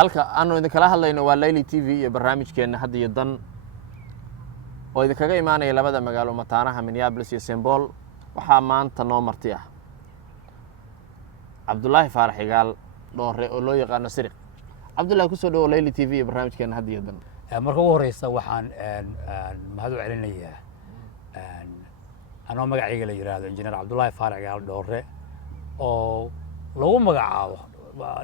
halka aanu idinkala hadlayno waa Layli TV iyo barnaamijkeena hadda iyo dan oo idinkaga imaanaya labada magaalo mataanaha Minneapolis iyo St. Paul waxaa maanta noo marti ah Cabdullaahi Faarax Igaal dhoore oo loo yaqaan Siriq. Cabdullaahi ku soo dhawo Layli TV iyo barnaamijkeena hadda iyo dan. marka ugu horeysa waxaan mahad u celinayaa anoo magacayga la yiraahdo Engineer Cabdullaahi Faarax Igaal dhoore oo lagu magacaabo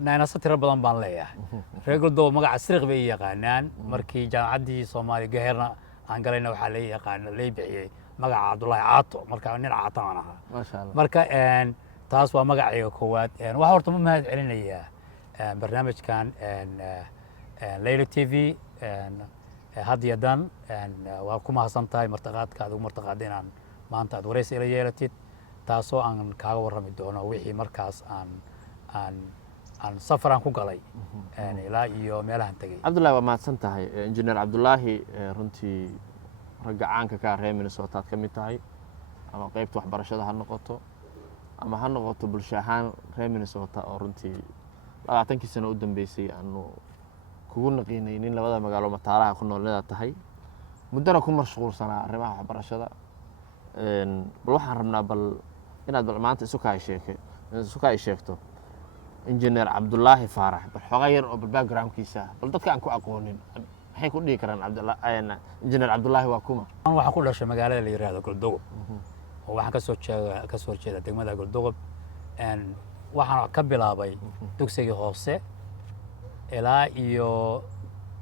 naynasa tiro badan baan leeyahay reer Galdow magaca Siriq bay yaqaanaan markii jaamacaddii Soomaaliya gaherna aan galayna waxaa la yaqaan lay bixiyay magaca Cabdullaahi Caato marka nin Caato aan ahaa ma sha Allah marka taas waa magacayga koowaad waxa horta ma mahad celinayaa barnaamijkan Layli TV hadiya dan waa ku mahadsantahay martaqaadka aad ugu martaqaadeen aan maanta aad wareysi ila yeelatid taasoo aan kaaga warrami doono wixii markaas aan safaraan ku galay ilaa iyo meelahan tagay. Cabdullaahi waa mahadsan tahay Engineer Cabdullaahi runtii ragga caanka ka reer Minnesota ka mid tahay ama qaybta waxbarashada ha noqoto ama ha noqoto bulsho ahaan reer Minnesota oo runtii 20 sano u dambeysay aanu kugu naqiinaynin labada magaalo mataanaha ku noolnada tahay muddana ku mashquulsanaa arrimaha waxbarashada bal waxaan rabnaa inaad maanta isu ka sheegto Engineer Cabdullaahi Faarax bal xogaa yar oo backgroundkiisa bal dadka aan ku aqoonin maxay ku dhigi karaan Engineer Cabdullaahi waa kuma waxaan ku dhashay magaalada la yiraahdo Galdow oo waxaan ka soo jeedaa degmada Galdow waxaan ka bilaabay dugsiga hoose ilaa iyo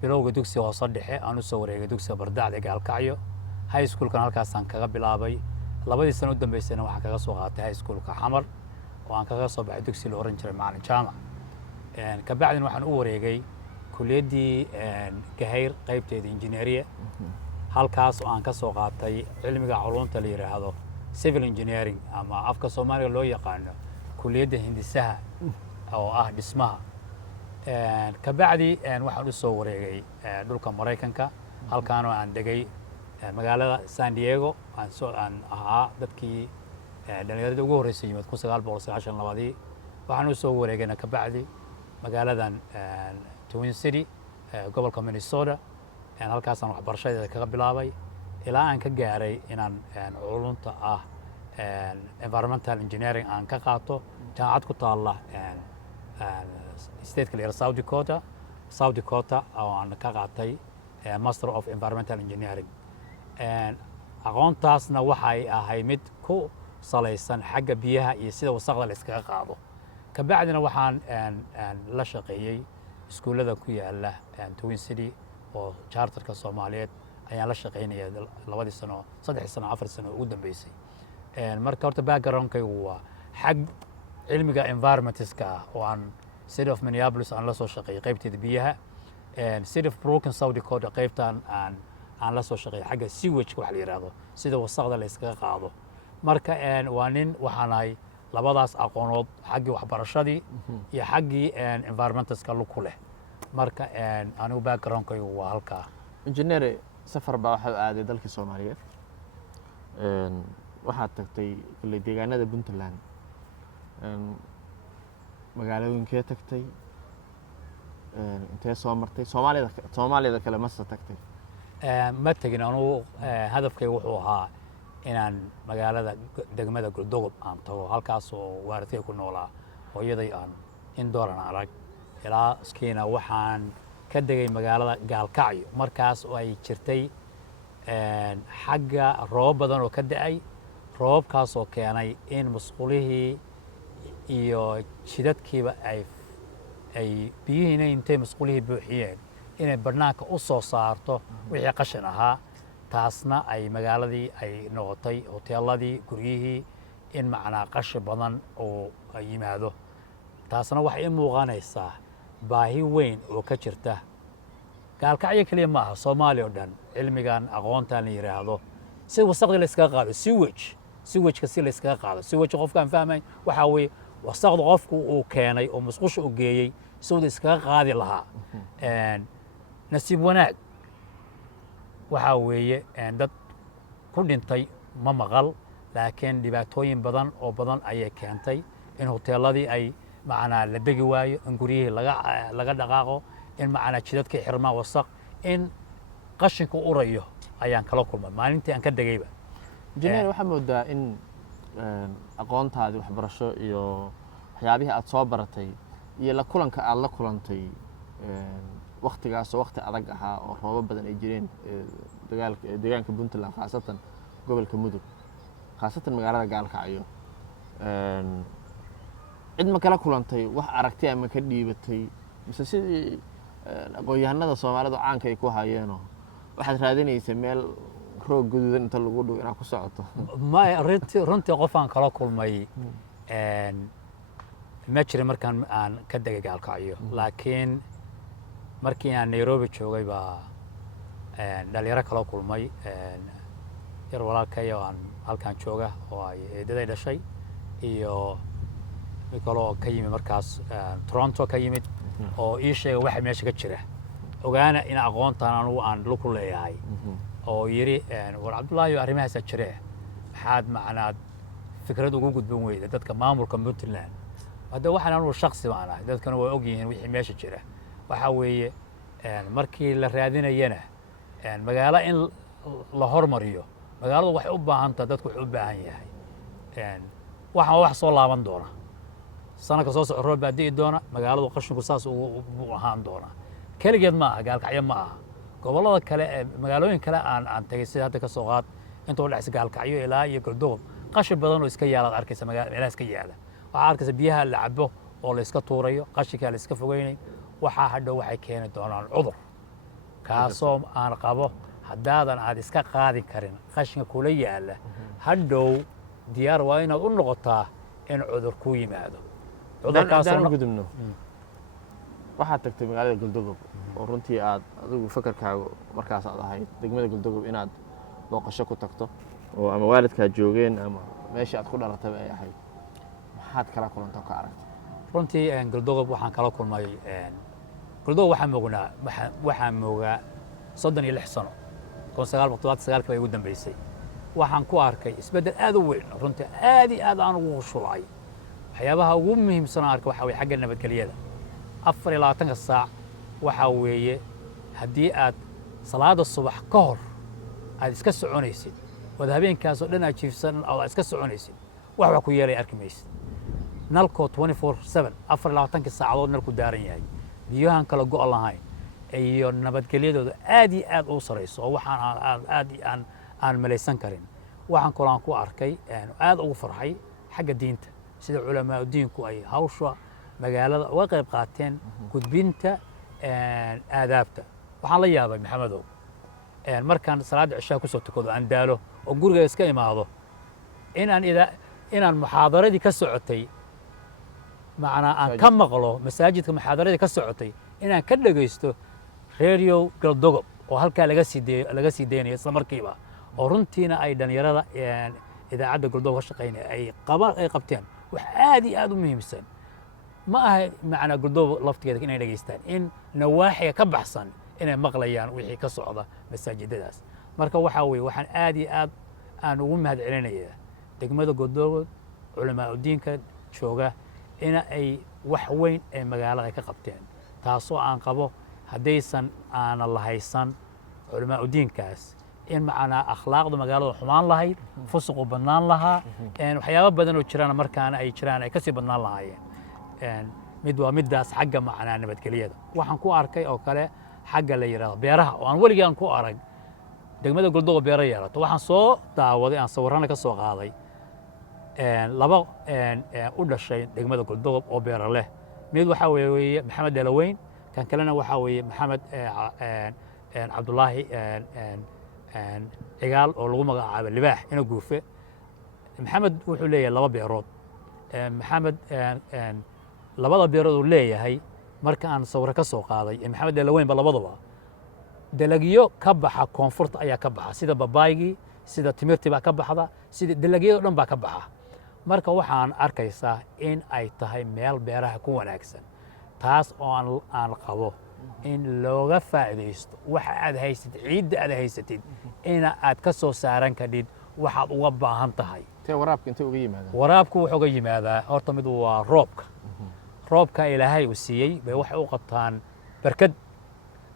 bilowga dugsiga hoose dhexe aan u soo wareegay dugsiga Bardacda Gaalkacyo high schoolkan halkaasaan kaga bilaabay labadii sano u dambeysayna waxaan kaga soo qaatay high schoolka Xamar oo aan kaga soo baxay dugsi la oran jiray Macallin Jaamac ka bacdina waxaan u wareegay kulliyadii Gahayr qaybteeda injineeriya halkaas oo aan ka soo qaatay cilmiga culuumta la yiraahdo civil engineering ama afka Soomaaliga loo yaqaan kulliyadda hindisaha oo ah dhismaha ka bacdi waxaan u soo wareegay dhulka Mareykanka halkaan oo aan degay magaalada San Diego aan ahaa dadkii dhalinyarada ugu horeysay yimid 1992 waxaan u soo wareegayna ka bacdi magaaladan Twin City gobolka Minnesota halkaasaan waxbarashadeeda kaga bilaabay ilaa aan ka gaaray inaan culunta ah environmental engineering aan ka qaato jaamacad ku taala state ka South Dakota oo aan ka qaatay Master of Environmental Engineering aqoontaasna waxay ahay mid ku salaysan xagga biyaha iyo sida wasaqda la iskaga qaado ka bacdina waxaan la shaqeeyay iskuulada ku yaala Twin City oo charterka Soomaaliyeed ayaan la shaqeynayay 2 sano 3 sano 4 sano ugu dambeysay marka horta backgroundkaygu waa xag cilmiga environmentska oo aan City of Minneapolis aan la soo shaqeeyay qaybteeda biyaha City of Broken South Dakota qaybtan aan la soo shaqeeyay xagga sewage waxa la yiraahdo sida wasaqda la iskaga qaado marka waa nin waxaan ahay labadaas aqoonood xaggi waxbarashadii iyo xaggi environmentska ku leh marka anigu backgroundkaygu waa halka Engineer safar baa waxa aaday dalka Soomaaliyeed waxaad tagtay kulli deegaanada Puntland magaalooyinkee tagtay intee soo martay Soomaalida kale ma soo tagtay ma tagin anigu hadafkaygu wuxuu ahaa inaan magaalada degmada Galdow aan tago halkaas oo waaridkay ku noolaa hooyaday aan in dooran arag ilaa iskiina waxaan ka degay magaalada Gaalkacyo markaas oo ay jirtay xagga roob badan oo ka da'ay roobkaas oo keenay in masquulihii iyo jidadkiiba ay biyihiina intay masquulihii buuxiyeen inay barnaamijka u soo saarto wixii qashin ahaa taasna ay magaaladii ay noqotay hoteeladii guryihii in macnaa qashin badan oo yimaado taasna waxay muuqanaysaa baahi weyn oo ka jirta Gaalkacyo kaliya ma aha Soomaaliya oo dhan cilmigan aqoontan la yiraahdo si wasaqda la iskaga qaado sewage-ka si la iskaga qaado sewage qofkaan fahmay waxa weeye wasaqda qofku uu keenay oo musqusha u geeyay sida iskaga qaadi lahaa nasiib wanaag waxa weeye dad ku dhintay ma maqal laakiin dhibaatooyin badan oo badan ayay keentay in hoteeladii ay macnaa la degi waayo in guryihii laga dhaqaaqo in macnaa jidadka xirmaan wasaq in qashinku urayo ayaan kala kulmay maalintii aan ka degayba injineer waxaa moodaa in aqoontaadii waxbarasho iyo waxyaabihii aad soo baratay iyo la kulanka aad la kulantay waktigaasoo wakti adag ahaa oo roobo badan ay jireen deegaanka puntland khaasatan gobolka mudug khaasatan magaalada gaalkacyo cid ma kala kulantay wax aragti ama ka dhiibatay mise sidii aqoon-yahanada soomaalidu caanka ay ku hayeenoo waxaad raadinaysa meel roog guduudan inta lagu dhow inaad ku socoto ma runtii qofaan kala kulmay ma jirin markaan aan ka degay gaalkacyo laakiin markii aan nairobi joogay baa dhalinyaro kala kulmay yar walaalkay oo aan halkaan jooga oo ay eedaday dhashay iyo mid kale oo ka yimid markaas toronto ka yimid oo ii sheegay waxa meesha ka jira ogaana in aqoontaan anugu aan luku leeyahay oo yidhi war cabdullaahi arrimahaasaa jire maxaad macnaad fikrad ugu gudban weyda dadka maamulka puntland hadda waxaan anugu shaksi baan ahay dadkana waa og yihiin wixii meesha jira waxaa weeye markii la raadinayana magaalo in la hormariyo magaaladu waxay u baahan tahay dadku wuxuu u baahan yahay waxaan wax soo laaban doona sanadka soo socda roob baa di'i doona magaaladu qashinku saas u ahaan doona keligeed ma aha gaalkacyo ma aha gobollada kale ee magaalooyin kale aan tagay sida hadda ka soo qaad inta u dhexaysa gaalkacyo ilaa iyo galdogob qashin badan oo iska yaala ad arkaysa meelaha iska yaala waxaa arkaysa biyaha la cabo oo la iska tuurayo qashinkaa la iska fogeynayn waxaa hadhow waxay keeni doonaan cudur kaasoo aan qabo haddaadan aad iska qaadi karin qashinka kula yaala hadhow diyaar waa inaad u noqotaa in cudur ku yimaado haddaan u gudubno waxaad tagtay magaalada galdogob oo runtii aad adigu fakarkaagu markaas aad ahayd degmada galdogob inaad booqasho ku tagto oo ama waalidkaad joogeen ama meeshii aad ku dhalatayba ay ahayd maxaad kala kulantay oo ka aragtay runtii galdogob waxaan kala kulmay galdogob waxaan moogaa 36 sano 1979 bay ugu dambeysay waxaan ku arkay isbeddel aad u weyn runtii aad iyo aad aan ugu shulcay waxyaabaha ugu muhiimsan aan arkay waxaa weeye xagga nabadgelyada 24 saac waxaa weeye haddii aad salaada subax ka hor aad iska soconaysid wada habeenkaasoo dhan aad jiifsan oo aad iska soconaysid wax ku yeelay arki maysid nalkoo 24/7 24 saacadood nalku daaran yahay biyahan kala go' lahayn iyo nabadgelyadooda aad iyo aad u sareyso oo waxaan aad aan malaysan karin waxaan kaloo ku arkay aad ugu farxay xagga diinta sida culamaa diinku ay hawsha magaalada uga qayb qaateen gudbinta aadaabta waxaan la yaabay maxamedow markaan salaada cishaa ku soo tukado aan daalo oo guriga iska imaado inaan muxaadaradii ka socotay macnaa aan ka maqlo masaajidka muxaadaradii ka socotay inaan ka dhagaysto radio galdogob oo halkaa laga sii deynayo isla markiiba oo runtiina ay dhalinyarada idaacadda galdogob ka shaqaynaya ay qabteen wax aad iyo aad u muhiimsan ma aha macnaa galdogob laftigeeda inay dhageystaan in nawaaxiga ka baxsan inay maqlayaan wixii ka socda masaajidadaas marka waxaa weeye waxaan aad iyo aad aan ugu mahad celinayaa degmada galdogob culamaa diinka jooga in ay wax weyn ee magaalada ka qabteen taasoo aan qabo haddaysan aana lahaysan culamaa diinkaas in macnaa akhlaaqda magaalada xumaan lahayd fusuqu badnaan lahaa waxyaabo badan oo jiraan markaana ay jiraan ay kasii badnaan lahaayeen mid waa middaas xagga macnaa nabadgelyada waxaan ku arkay oo kale xagga la yidhaahdo beeraha oo aan weligii aan ku arag degmada galdogob beero yeelato waxaan soo daawaday aan sawirrana ka soo qaaday laba u dhashay degmada galdogob oo beero leh mid waxaa weeye maxamed dalaweyn kan kalena waxaa weeye maxamed cabdullaahi cigaal oo lagu magacaabo libaax ina guufe maxamed wuxuu leeyahay laba beerood maxamed labada beerood uu leeyahay marka aan sawirro ka soo qaaday maxamed dalaweynba labadaba dalagyo ka baxa koonfurta ayaa ka baxa sida babaygii sida timirtii baa ka baxda sida dalagyada dhan baa ka baxa marka waxaan arkaysaa in ay tahay meel beeraha ku wanaagsan taas oo aan qabo in looga faa'iidaysto waxa aad haysatid ciidda aad haysatid in aad ka soo saaran kadhid waxaad uga baahan tahay waraabka intee uga yimaadaa waraabku wuxuu uga yimaadaa horta mid waa roobka ilaahay uu siiyey bay waxay u qabtaan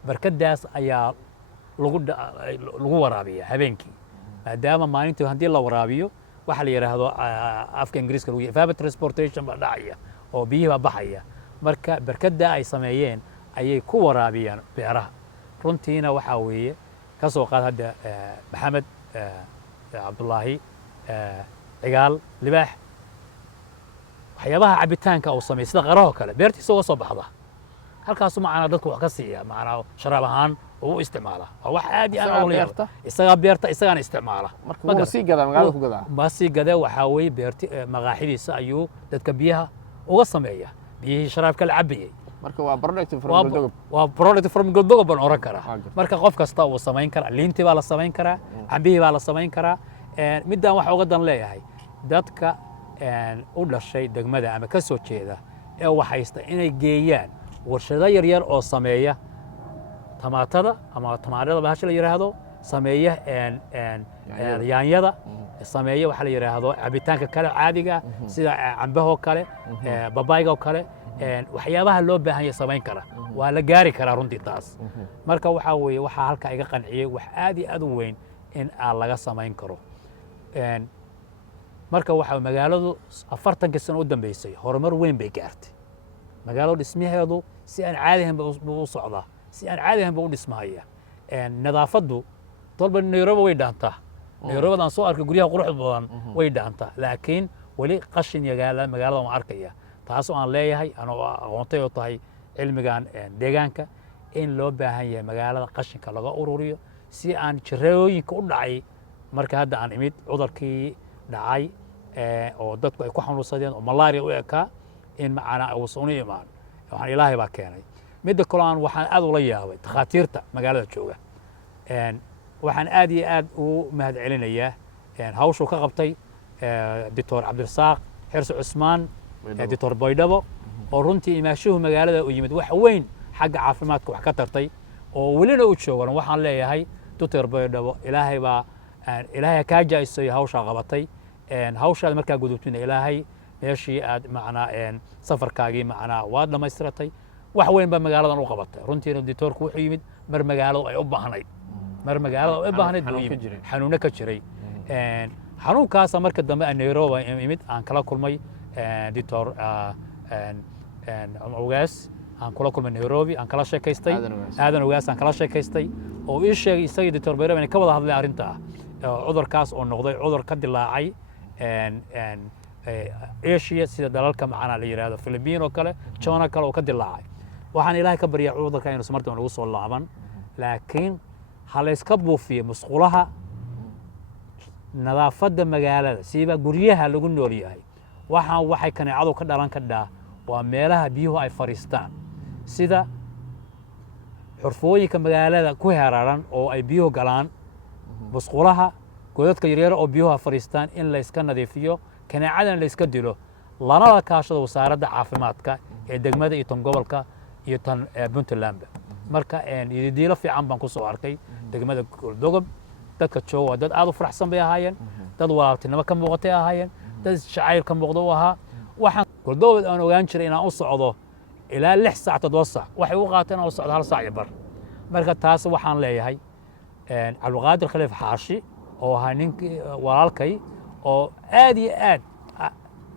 barkadaas ayaa lagu waraabiya habeenkii maadaama maalintii haddii la waraabiyo waxa la yidhaahdo afka ingiriiska lagu evaporative transportation baa dhacaya oo biyihii baa baxaya marka barkada ay sameeyeen ayay ku waraabiyaan beeraha runtiina waxaa weeye ka soo qaad hadda maxamed cabdullaahi cigaal libaax waxyaabaha cabitaanka uu sameeyay sida qarahoo kale beertiisa uga soo baxda halkaasu macnaa dadku wax ka siiya macnaa sharaab ahaan uu isticmaala waa wax aad iyo aad u leeyahay isaga beerta isagana isticmaala marka uu sii gadaa magaalada ku gadaa ma sii gadaa waxaa weeye beerti maqaaxidiisa ayuu dadka biyaha uga sameeya biyihii sharaabka la cabayay marka waa product from Galdogob waa product from Galdogob baan oran karaa marka qof kasta uu sameyn karaa liintii baa la sameyn karaa cambihii baa la sameyn karaa midaan waxa uga dan leeyahay dadka u dhashay degmada ama ka soo jeeda ee waxaysta inay geeyaan warshado yaryar oo sameeya tamaatada ama tamaandhada bahasha la yiraahdo sameeya yaanyada sameeya waxa la yiraahdo cabitaanka kale caadiga sida cambaha oo kale babayga oo kale waxyaabaha loo baahan yahay sameyn kara waa la gaari karaa runtii taas marka waxa weeye waxa halka iga qanciyay wax aad iyo aad u weyn in aan laga sameyn karo marka waxa magaaladu 40 sano u dambeysay horumar weyn bay gaartay magaaladu dhismaheedu si aan caadi ahayn u socdaa si aan caadi ahayn u dhismahaya nadaafadu dalba Nairobi way dhaantaa Nairobi aan soo arkay guryaha quruxda badan way dhaantaa laakiin wali qashin yagaala magaalada ma arkaya taas oo aan leeyahay anoo aqoontay oo tahay cilmigan deegaanka in loo baahan yahay magaalada qashinka laga ururiyo si aan jirooyinka u dhacay marka hadda aan imid cudurkii dhacay oo dadku ay ku xanuunsadeen oo malaria u ekaa in macana uu soo imaan waxaan ilaahay baa keenay midda kale aan waxaan aad ula yaabay takhaatiirta magaalada jooga waxaan aad iyo aad u mahad celinayaa hawshu ka qabtay Dr. Cabdirasaaq Xirsi Cusmaan Dr. Baydhabo oo runtii imaashuhu magaalada u yimid wax weyn xagga caafimaadka wax ka tartay oo welina u joogan waxaan leeyahay Dr. Baydhabo ilaahay ka jaayisay hawsha qabatay hawshaad markaa gudubtina ilaahay meeshii aad macnaa safarkaagii macnaa waa dhamaystiratay wax weyn ba magaaladan u qabatay runtiina doctorku wuxuu yimid mar magaalada ay u baahnayd xanuuna ka jiray xanuunkaas marka dambe Nairobi imid aan kala kulmay doctor Ogaas aan kula kulmay Nairobi aan kala sheekaystay aadan Ogaas aan kala sheekaystay oo ii sheegay isagii doctor Baydhabo inay ka wada hadlay arrinta cudurkaas oo noqday cudur ka dilaacay Asia sida dalalka macana la yiraahdo Philippines oo kale China kale oo ka dilaacay waxaan ilaahay ka baryaa cudurka inuu samartan lagu soo laaban laakiin hal iska buufiyo musqulaha nadaafada magaalada siiba guryaha lagu nool yahay waxay kaneecadu ka dhalan kadhaa waa meelaha biyuhu ay fariistaan sida xurfooyinka magaalada ku heeraran oo ay biyuhu galaan musqulaha godadka yaryar oo biyuhu fariistaan in la iska nadiifiyo kaneecadan la iska dilo lana la kaashado wasaaradda caafimaadka ee degmada iyo tan gobolka iyo tan Puntland marka diilo fiican baan ku soo arkay degmada Galdogob dadka jooga dad aad u faraxsan bay ahaayeen dad walaaltinimo ka muuqatay ahaayeen dad shacayl ka muuqdo ahaa waxaan Galdogob aan ogaan jiray inaan u socdo ilaa 6 saac 7 saac waxay u qaateen oo socdo 1 saac iyo bar marka taas waxaan leeyahay Cabdulqaadir Khaliif Xaashi oo ahaa ninkii walaalkay oo aad iyo aad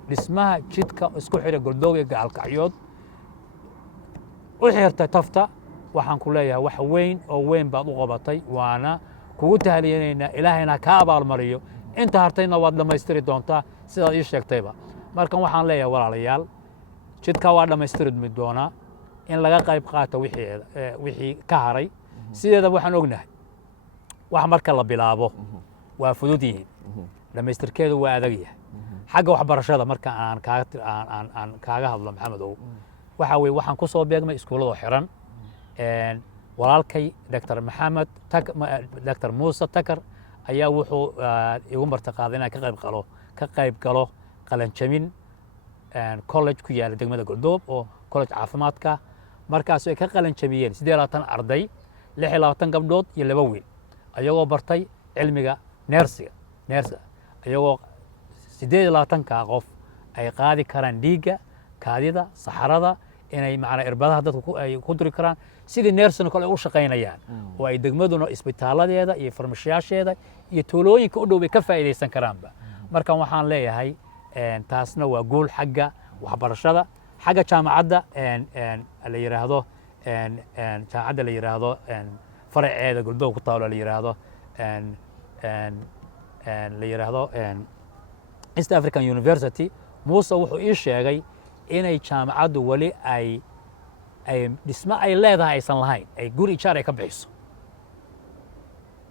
dhismaha jidka isku xira Galdogob iyo Gaalkacyood u xirtay tafta waxaan ku leeyahay wax weyn oo weyn baad u qabatay waana kugu tahliyeynaa ilaahayna ka abaal mariyo inta hartayna waad dhamaystiri doontaa sidaad ii sheegtayba markan waxaan leeyahay walaalayaal jidka waa dhamaystiri doonaa in laga qayb qaato wixii ka haray sideeda waxaan ognahay wax marka la bilaabo waa fudud yihiin dhamaystirkeedu waa adag yahay xagga waxbarashada marka aan kaaga hadlo maxamedow waxa weeye waxaan ku soo beegmay iskuulada xiran walaalkay Dr. Muuse Takar ayaa wuxuu igu martaqaaday inaan ka qayb galo qalanjabin college ku yaala degmada Galdogob oo college caafimaadka markaas ay ka qalanjabiyeen 28 arday 26 gabdhood iyo 2 wiil ayagoo bartay cilmiga neersiga ayagoo 28 qof ay qaadi karaan dhiigga kaadida saxarada inay macnaa irbadaha dadku ay ku duri karaan sidii neersina kale u shaqaynayaan oo ay degmaduna isbitaaladeeda iyo farmashiyaasheeda iyo tuulooyinka u dhow bay ka faa'iidaysan karaanba markan waxaan leeyahay taasna waa guul xagga waxbarashada xagga jaamacadda la yiraahdo jaamacadda la yiraahdo faraceeda Galdoog ku taalo la yiraahdo East African University Muuse wuxuu ii sheegay inay jaamacaddu wali ay dhismo ay leedahay aysan lahayn ay guri ijaar ay ka bixiso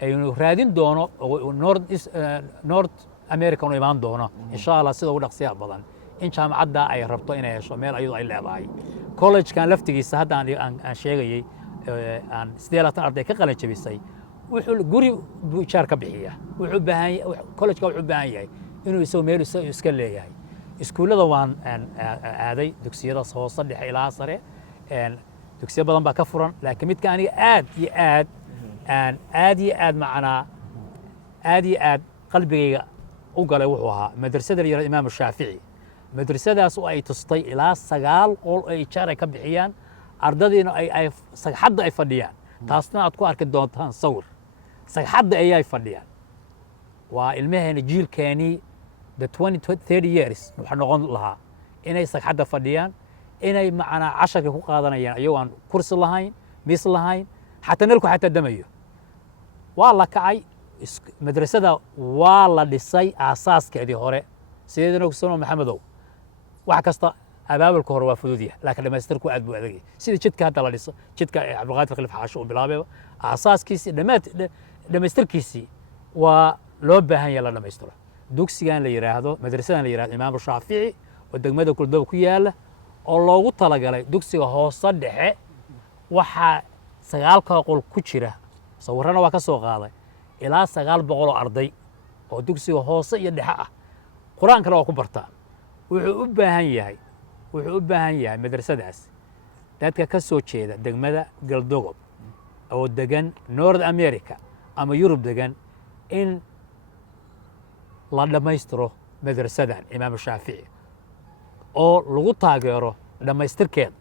aynu raadin doono North America oo imaan doono insha Allah sida ugu dhaqsiya badan in jaamacadda ay rabto inay hesho meel ayadu ay leedahay college-kan laftigiisa hadda aan sheegayay aan 18 arday ka qalin jabisay wuxuu guri ijaar ka bixiyaa wuxuu baahan yahay college-ka wuxuu baahan yahay inuu isoo meel iska leeyahay iskuullada waan aaday dugsiyada hoose dhexe ilaa sare dugsiyo badan baa ka furan laakiin midka aniga aad macnaa aad qalbigayga u galay wuxuu ahaa madrasada la yiraahdo Imaam Shaafici madrasadaas oo ay tustay ilaa 9 qol oo ijaar ay ka bixiyaan ardadiina ay sagxadda ay fadhiyaan taasna aad ku arki doontaan sawir sagxadda ayay fadhiyaan waa ilmaheena jiilkeeni the 20-30 years waxa noqon lahaa inay sagxadda fadhiyaan inay macnaa casharka ku qaadanayaan ayagoo aan kursi lahayn miis lahayn xataa nalku xataa damayo waa la kacay madrasada waa la dhisay aasaaskeedii hore sideedana ogsano maxamedow wax kasta abaabulka hore waa fudud yahay laakiin dhamaystirku aad buu adag yahay sida jidka hadda la dhiso jidka Cabdiqaadir Khaliif Xaasho uu bilaabay aasaskiisii dhamaystirkiisii waa loo baahan yahay la dhamaystiro dugsigan la yiraahdo madrasadan la yiraahdo Imaam Shaafici oo degmada Galdoog ku yaala oo loogu talagalay dugsiga hoose dhexe waxa 9 qol ku jira sawirana waa ka soo qaaday ilaa 900 oo arday oo dugsiga hoose iyo dhexe ah quraankana waa ku bartaa wuxuu u baahan yahay madrasadaas dadka ka soo jeeda degmada Galdoog oo degan North America ama Europe degan in la dhamaystiro madrasadan Imaam Shaafici oo lagu taageero dhamaystirkeeda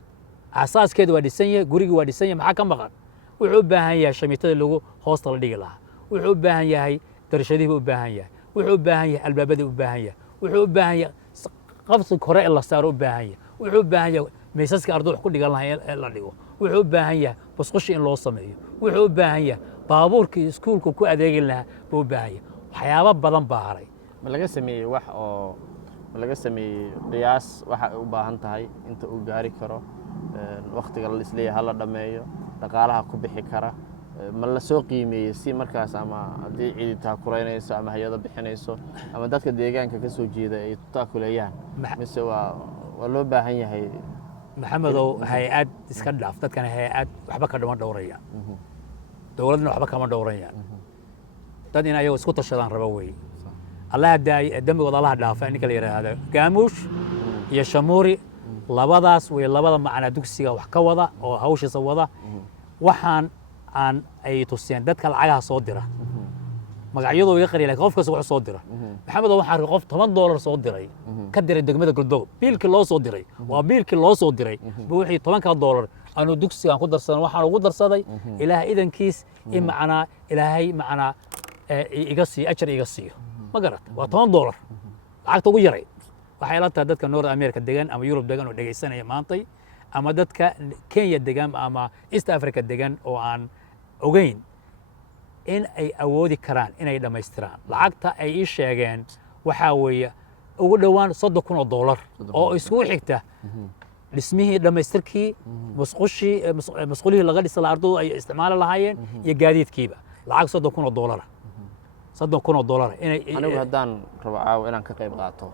asaaskeedu waa dhisan yahay guriga waa dhisan yahay maxaa ka maqan wuxuu u baahan yahay shamiitada lagu hoosta la dhigi lahaa wuxuu u baahan yahay darashadihi u baahan yahay wuxuu u baahan yahay albaabada u baahan yahay wuxuu u baahan yahay qabsi kore la saaro u baahan yahay wuxuu u baahan yahay meesaska arday wax ku dhigan lahaa la dhigo wuxuu u baahan yahay basqashi in loo sameeyo wuxuu u baahan yahay baabuurkii iskuulka ku adeegi lahaa buu u baahan yahay waxyaabo badan baa haray ma laga sameeyey wax oo ma laga sameeyey qiyaas waxa ay u baahan tahay inta uu gaari karo waqtiga la isleeyahay hala dhameeyo dhaqaalaha ku bixi kara ma la soo qiimeeyey si markaas ama haddii ciidi taakuleynayso ama hay'ado bixinayso ama dadka deegaanka ka soo jeeda ay taakuleeyaan mise waa loo baahan yahay maxamedow hay'ad iska dhaaf dadkan hay'ad waxba ka dhama dhowrayaan dowladna waxba kama dhowrayaan dad in ayagu isku tashadaan raba weeye الله دمي وضع الله دافع إنك اللي هذا قاموش يا شموري لبضاس ولبضا معنا دوكسيا وحكوضة أو هوش صوضة وحن عن أي توسين دتك العيها صادرة مقعيضه يقري لك غوف كسوع صادرة محمد الله حرق غوف $8 صادرة كدر الدقمة كله بيل كله صادرة وبيل كله صادرة بوحي $8 أنا دوكسيا قدر سنة وحن قدر صدي إله إذا كيس إن معنا إلهي معنا يقصي أجر يقصيه ما قرأت $8 lacagta ugu yaray waxay la tahay dadka North America degan ama Europe degan oo dhageysanaya maantay ama dadka Kenya degan ama East Africa degan oo aan ogeyn in ay awoodi karaan inay dhamaystiraan lacagta ay ii sheegeen waxa weeye ugu dhawaan $30,000 oo isku xigta dhismihii dhamaystirkii masquulihii laga dhisay ardaydu ay isticmaali lahaayeen iyo gaadiidkiiba lacag $30,000 $30,000 inay anigu haddaan rabo caaw inaan ka qayb qaato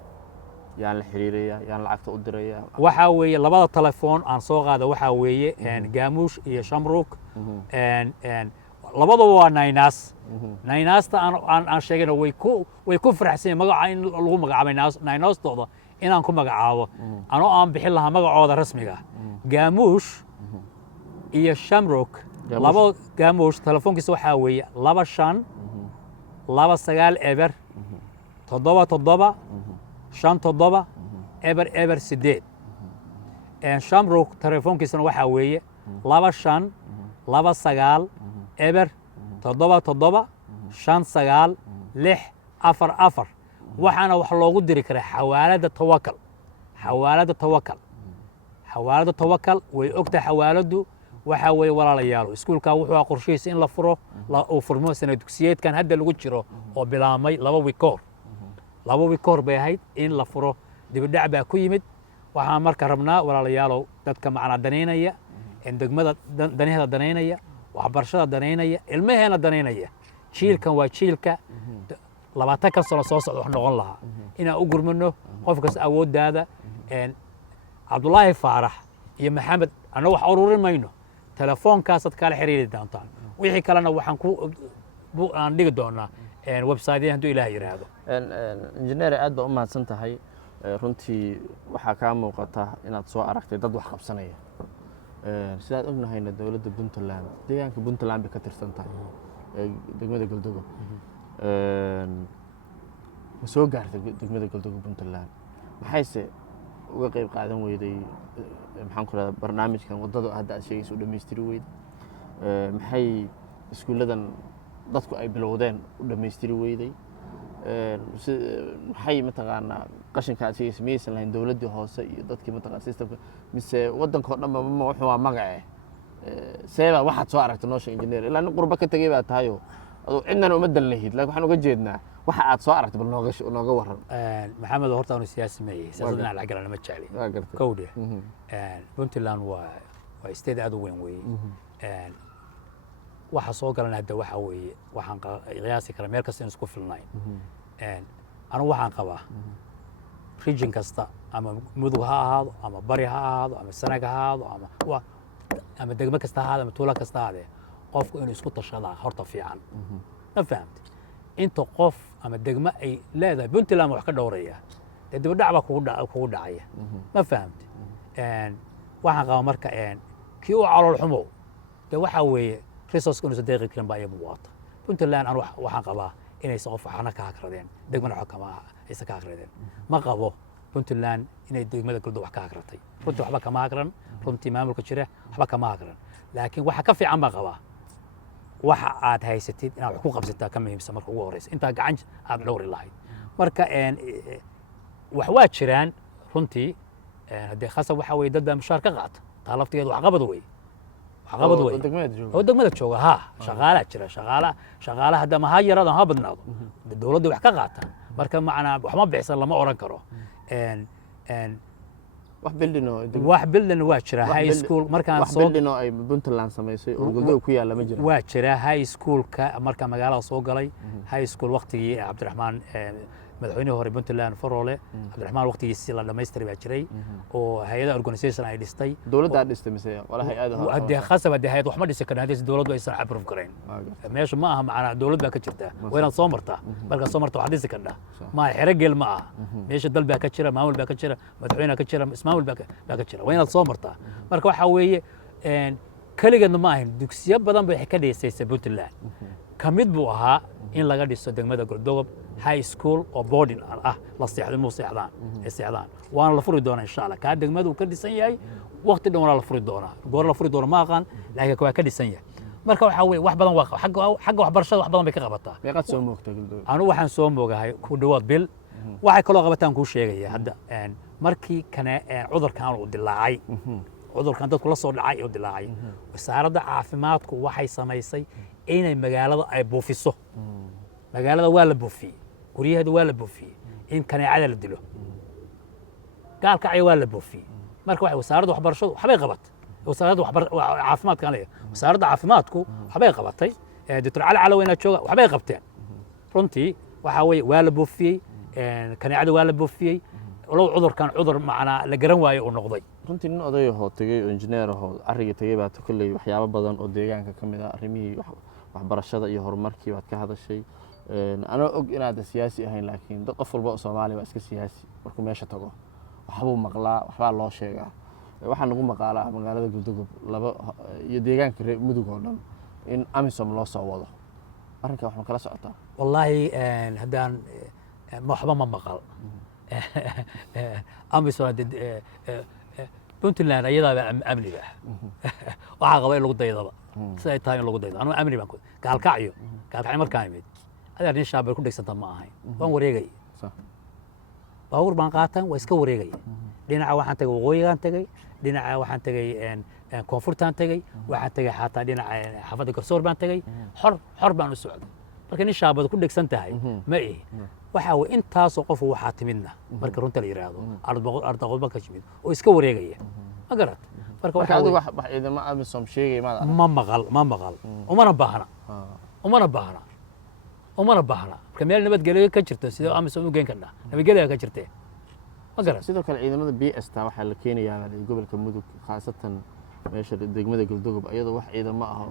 yaan la xiriiraya yaan lacagta u diraya waxa weeye labada telefoon aan soo qaada waxa weeye gaamuush iyo shamrook labadaba waa naynaasta aan sheegayna way ku faraxsan magaca in lagu magacaabay naynaastooda inaan ku magacaabo anoo aan bixin lahaa magacooda rasmiga gaamuush iyo shamrook laba gaamuush telefoonkiisa waxa weeye 25 29 eber 77 57 eber 8 shamrock telefoonkiisana waxaa weeye 25 29 eber 77 59 644 waxaana wax loogu diri karaa xawaalada tawakal xawaalada tawakal way ogtahay xawaaladu waxa weeye walaalayaal iskuulka wuxuu qorsheeyay in la furo uu furmo sanad dugsiyeedkan hadda lagu jiro oo bilaamay 2 week hor bay ahayd in la furo dibadhac baa ku yimid waxaan marka rabnaa walaalayaal dadka macna daneynaya in degmada daneehda daneynaya waxbarashada daneynaya ilmaheena daneynaya jiilkan waa jiilka 20 sano soo socda wax noqon lahaa inaan u gurmano qofkaas awoodaada Cabdullaahi Faarax iyo Maxamed ana wax ururin mayno telefoonkaas ad kala xiriiri doontaan wixii kalena waxaan aan dhigi doonaa website haduu Ilaahay yiraahdo engineer aad u mahadsan tahay runtii waxa ka muuqata inaad soo aragtay dad wax qabsanaya sidaad ognahayna dawladda Puntland deegaanka Puntland bay ka tirsan tahay degmada Galdogo ma soo gaartay degmada Galdogo Puntland maxayse uga qayb qaadan weyday maxaan ku raadaa barnaamijkan wadada hadda aad sheegayso u dhameystiri weyd maxay iskuuladan dadku ay bilowdeen u dhameystiri weyday maxay mataqaanaa qashinka aad sheegayso miyaysan lahayn dawladda hoose iyo dadkii mataqaanaa systemka mise waddanka oo dhan ma wuxuu waa magace seeba waxaad soo aragtay noosha engineer ilaa nin qurba ka tagay baa tahayo adoo cidnana uma dan lahid laakiin waxaan uga jeednaa waxa aad soo aragtay bal nooga waran maxamed horta aanu siyaasi meeyay siyaasadna la galana ma jecli kowde Puntland waa state aad u weyn weeye waxa soo galana hadda waxa weeye waxaan qiyaasi kara meel kasta in isku filnayn anu waxaan qabaa region kasta ama mudug ha ahaado ama bari ha ahaado ama sanaag ha ahaado ama degmo kasta ha ahaado ama tuulo kasta ha ahaado qofku inuu isku tashado horta fiican ma fahamtay inta qof ama degmo ay leedahay Puntland wax ka dhowraya dibadhac baa kugu dhacaya ma fahamtay waxaan qabaa marka kii uu calool xumo waxa weeye resource inuu sadeeqi karin baa iyagu waata Puntland aan waxaan qabaa inay qof waxna ka akradeen degmada xukuma ay ka akradeen ma qabo Puntland inay degmada Galdogo wax ka akratay runtii waxba kama akran runtii maamulka jira waxba kama akran laakiin waxa ka fiican ma qabaa waxa aad haysatid inaad wax ku qabsataa ka muhiimsan marka ugu horeysa inta gacan aad dhowri lahayd marka wax waa jiraan runtii hadii khasab waxa weey dad mushaar ka qaata talafteedu wax qabad weey oo degmada jooga ha shaqaala jira shaqaala hadda ma ha yarada ha badnaado dawladdu wax ka qaata marka macna wax ma bixsan lama oran karo wax building waa jira high school markaan soo building oo ay Puntland sameysay oo Galdogo ku yaala ma jira waa jira high school ka marka magaalada soo galay high school waqtigii Cabdiraxmaan madaxweynaha hore Puntland Faroole Cabdiraxmaan waqtigiisa la dhameystay baa jiray oo hay'adaha organization ay dhistay dawladda dhistay mise wala hay'adaha hadii khasab hadii hay'ad wax ma dhisi karaan hadii dawladdu ay san approve gareyn meesha ma aha macna dawladda ka jirta wayna soo martaa marka soo martaa wax dhisi kartaa ma xiragel ma aha meesha dal baa ka jira maamul baa ka jira madaxweynaha ka jira ismaamul baa ka jira wayna soo martaa marka waxa weeye kaligeedna ma ahayn dugsiyo badan bay ka dhisaysay Puntland kamid buu ahaa in laga dhiso degmada Galdogo high school oo boarding la seexdaan waana la furi doonaa insha Allah ka degmadu ka dhisan yahay waqti dhan la furi doonaa goor la furi doonaa ma aqaan laakiin waa ka dhisan yahay marka waxa weeye wax badan waa xagga waxbarashada wax badan bay ka qabataa meeqad soo moogtay Galdogo anu waxaan soo moogahay ku dhawaad bil waxay kaloo qabataan ku sheegaya hadda markii kana cudurkan uu dilaacay cudurkan dadku la soo dhacay oo dilaacay wasaaradda caafimaadku waxay samaysay inay magaalada ay buufiso magaalada waa la buufiyay guryaheeda waa la buufiyay in kaneecada la dilo gaalka ay waa la buufiyay marka waxa wasaaradda waxbarashadu waxbay qabatay wasaaradda caafimaadka aan wasaaradda caafimaadku waxbay qabatay Dr. Cali Calaweyna jooga waxbay qabteen runtii waxa weeye waa la buufiyay kaneecada waa la buufiyay loo cudurkan cudur macna la garan waayo oo noqday runtii nin oday oo tagay oo engineer oo ariga tagay baa kulay waxyaabo badan oo deegaanka kamid ah arrimihii waxbarashada iyo horumarkii baad ka hadashay ana og inaad siyaasi ahayn laakiin dad qof walba oo Soomaali waa iska siyaasi markuu meesha tago waxbuu maqlaa waxbaa loo sheegaa waxaan ugu maqaalaa magaalada Galdogo laba iyo deegaanka mudug oo dhan in amisom loo soo wado arrinka wax ma kala socotaa wallahi hadaan waxba ma maqal amisom puntland ayadaaba amni ba waxaa qaba in lagu daydaba sida ay tahay in lagu daydo anuu amni baan ku gaalkacyo markaan imid adeer nin shaabay ku dhegsanta ma ahayn waan wareegay baabuur baan qaataan waa iska wareegay dhinaca waxaan tagay waqooyigaan tagay dhinaca waxaan tagay koonfurtaan tagay waxaan tagay xataa dhinaca xaafadda garsoor baan tagay xor baan u socday marka nin shaabad ku dhegsan tahay ma ihi waxa way intaasoo qof waxaa timidna marka runta la yiraahdo ardaqoodba ka timid oo iska wareegaya ma garad marka waxa adigu wax ciidamo amisom sheegay ma maqal umana baahna marka meel nabadgelyo ka jirto sida amisom u geen karnaa nabadgelyo ka jirtee ma garad sidoo kale ciidamada BS ta waxaa la keenayaa gobolka mudug khaasatan meesha degmada Galdogob iyadoo wax ciidamo ah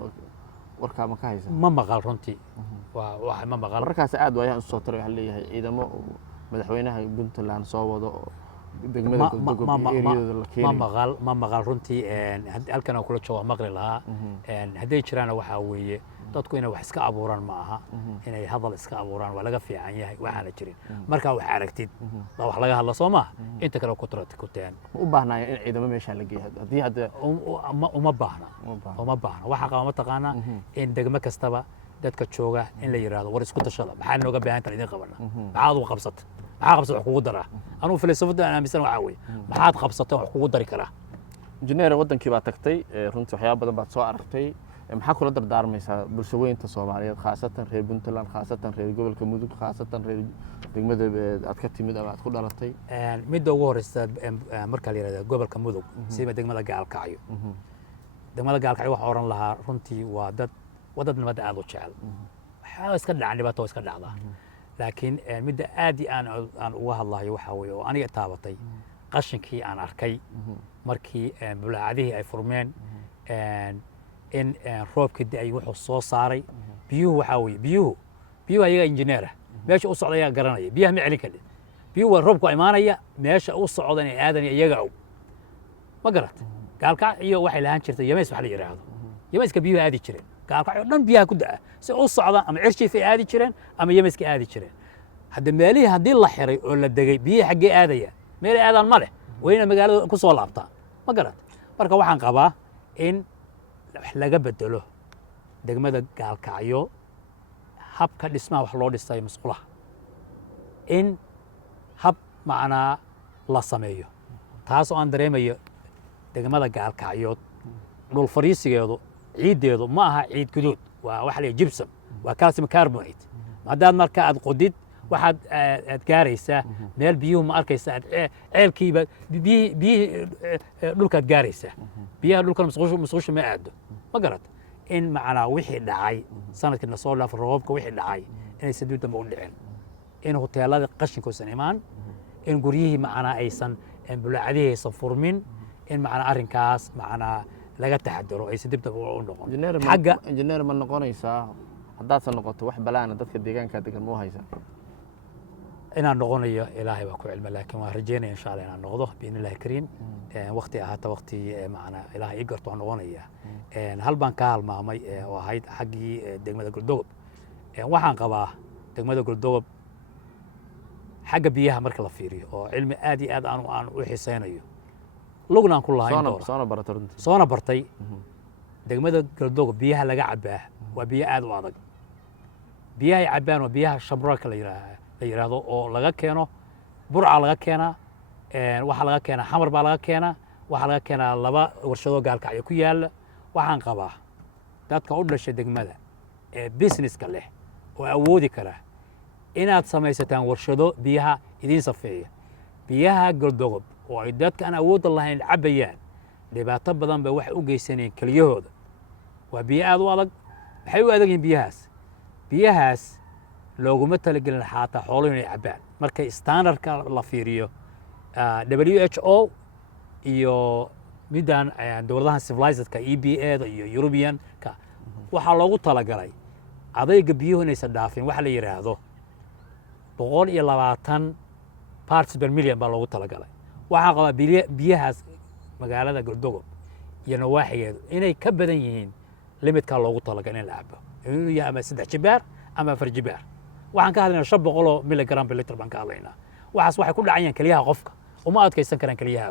warka ma ka haysan ma maqal runtii waa ma maqal markaas aad waayaan soo taray waxa leeyahay ciidamo madaxweynaha Puntland soo wado degmada Galdogob eeriyada la keenay ma maqal runtii halkan oo kula jooga maqli lahaa haday jiraan waxa weeye dadku inay wax iska abuuraan ma aha inay hadal iska abuuraan waa laga fiican yahay waxaana jirin marka wax aragtid wax laga hadla Soomaa inta kale ku tarati ku taan u baahnaa in ciidamo meesha la geeyo hadii hada uma baahna waxa qaba mataqaana in degmo kastaba dadka jooga in la yiraahdo war isku tashada maxaa nooga baahan tahay idin qabana maxaad u qabsatay wax kugu dara anuu filosoofada aan aaminsan waxa weeye maxaad qabsatay wax kugu dari kara injineer wadankii baa tagtay runtii waxyaabo badan baad soo aragtay maxaa kula dardaarmaysaa bulshooyinka Soomaaliyeed khaasatan reer Puntland khaasatan reer gobolka mudug khaasatan reer degmada aad ka timid ama aad ku dhalatay mid ugu horeysa marka la yiraahdo gobolka mudug sida degmada Gaalkacyo waxa oran lahaa runtii waa dad nabad aad u jecel waxa iska dhacay dhibaato iska dhacda laakiin midda aad aan uga hadlayo waxa weeye oo aniga taabatay qashinkii aan arkay markii bulaacadihii ay furmeen in roobkii ay wuxuu soo saaray biyuhu waxa weeye biyuhu ayaga injineer meesha u socda ayaa garanaya biyaha ma celin kale biyuhu waa roobku imaanaya meesha u socda in aadan iyaga ma garat Gaalkacyo waxay lahaan jirtay Yameys wax la yiraahdo Yameyska biyuhu aadi jireen Gaalkacyo dhan biyaha ku daa si u socda ama cirshii aadi jireen ama Yameyska aadi jireen hadda meelihii hadii la xiray oo la dagay biyaha xagee aadaya meel aadan ma leh wayna magaalada ku soo laabtaan ma garat marka waxaan qabaa in laga bedelo degmada Gaalkacyo habka dhismaha wax loo dhisay masqulaha in hab macnaa la sameeyo taas oo aan dareemayo degmada Gaalkacyo dhul fariisigeedu ciideedu ma aha ciid guduud waa wax la gypsum waa calcium carbonate maadaama marka aad qodid waxaad gaaraysaa meel biyuhu ma arkaysaa ceelkiiba biyi dhulkaad gaaraysaa biyaha dhulkan masquusha ma aado ma garad in macnaa wixii dhacay sanadkii soo dhaaf roobka wixii dhacay inay saduuda ma u dhicin in hoteelada qashinkoosan imaan in guryihii macnaa aysan bulaacadihii aysan furmin in macnaa arrinkaas macnaa laga taxadaro ay dibta u noqon injineer ma noqonaysaa haddaad noqoto wax balaana dadka deegaanka degan ma haysaa inaan noqonayo ilaahay waa ku cilmi laakiin waan rajeynaya insha Allah inaan noqdo biin ilaahay kariim waqti ahaata waqti macna ilaahay ii garto noqonaya hal baan ka halmaamay oo ahayd xaqii degmada Galdogob waxaan qabaa degmada Galdogob xagga biyaha marka la fiiriyo oo cilmi aad iyo aad aan u xiiseynayo lugna ku lahayn soona bartay degmada Galdogob biyaha laga cabaa waa biyo aad u adag biyaha ay cabaan waa biyaha shamroolka la yiraahdo oo laga keeno burca laga keenaa waxa laga keenaa xamar baa laga keenaa waxa laga keenaa laba warshado Gaalkacyo ku yaala waxaan qabaa dadka u dhashay degmada businesska leh oo awoodi kara inaad samaysataan warshado biyaha idin safeeya biyaha Galdogob oo ay dadka aan awood lahayn cabayaan dhibaato badan ba wax u geysaneen kaliyahooda waa biyo aad u adag waxay u adag yihiin biyahaas looguma talagelin xataa xoolo inay cabaan markay standardka la fiiriyo WHO iyo midaan dawladaha civilizedka EPA iyo European ka waxa loogu talagalay adayga biyuhu inaysan dhaafin waxa la yiraahdo 120 parts per million baa loogu talagalay waxa qaba biyahaas magaalada Galdogob iyo nawaaxigeedu inay ka badan yihiin limidka loogu talagalay in la cabo inuu yahay ama 3 jibaar ama 4 jibaar waxaan ka hadlaynaa 500 milligram per liter baan ka hadlaynaa waxaas waxay ku dhacayaan kaliyaha qofka uma adkaysan karaan kaliyaha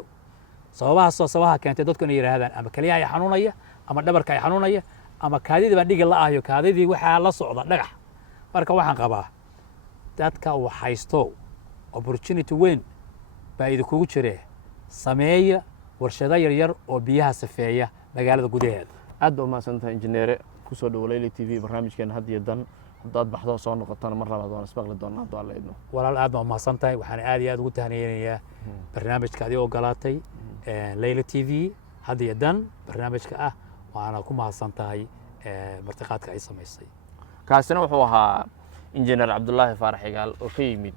sababaha keentay dadku inay yiraahdaan ama kaliya ay xanuunaya ama dhabarka ay xanuunaya ama kaadidii baan dhigi la ahayo kaadidii waxaa la socda dhagax marka waxaan qabaa dadka uu haysto opportunity weyn baa idinkugu jiree sameeya warshado yaryar oo biyaha safeeya magaalada gudaheeda aad u mahadsantahay injineere ku soo dhawo Layla TV barnaamijkeena had iyo dan haddaad baxdo soo noqotana mar labaad waan ismaqli doonaa hadduu alla idmo walaal aad baa mahadsantahay waxaan aad iyo aad ugu tahniyeynayaa barnaamijka adii ogolaatay Layla TV had iyo dan barnaamijka ah waana ku mahadsantahay martiqaadka ay samaysay kaasina wuxuu ahaa injineer Cabdullaahi Faarax Cigaal oo ka yimid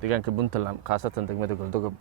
deegaanka Puntland khaasatan degmada Galdogob